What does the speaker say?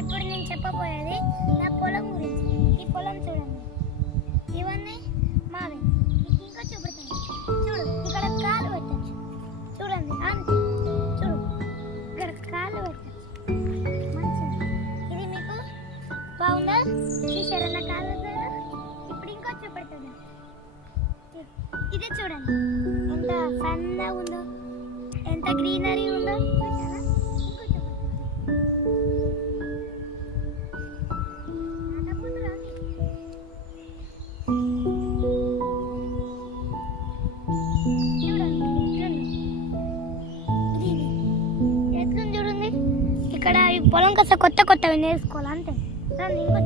ఇప్పుడు నేను చెప్పబోయేది నా పొలం గురించి. ఈ పొలం చూడండి, ఇవన్నీ మావే. ఇంకా చూపెడతాను, చూడు ఇక్కడ కాలు పెట్టచ్చు, చూడండి అంతే. చూడు ఇక్కడ కాలు పెట్టచ్చు, మంచిగా. ఇది మీకు బాగుందా? చూసారా నా కాలు? ఇప్పుడు ఇంకో చూపెడతాను, ఇది చూడండి ఎంత సన్నగా ఉందో, ఎంత గ్రీనరీ ఉందో. చూసారా? ఇంకో ఎట్లుంది చూడండి. ఇక్కడ ఈ పొలం కాస్త కొత్తవి నేర్చుకోవాలి అంతే. ఇంకో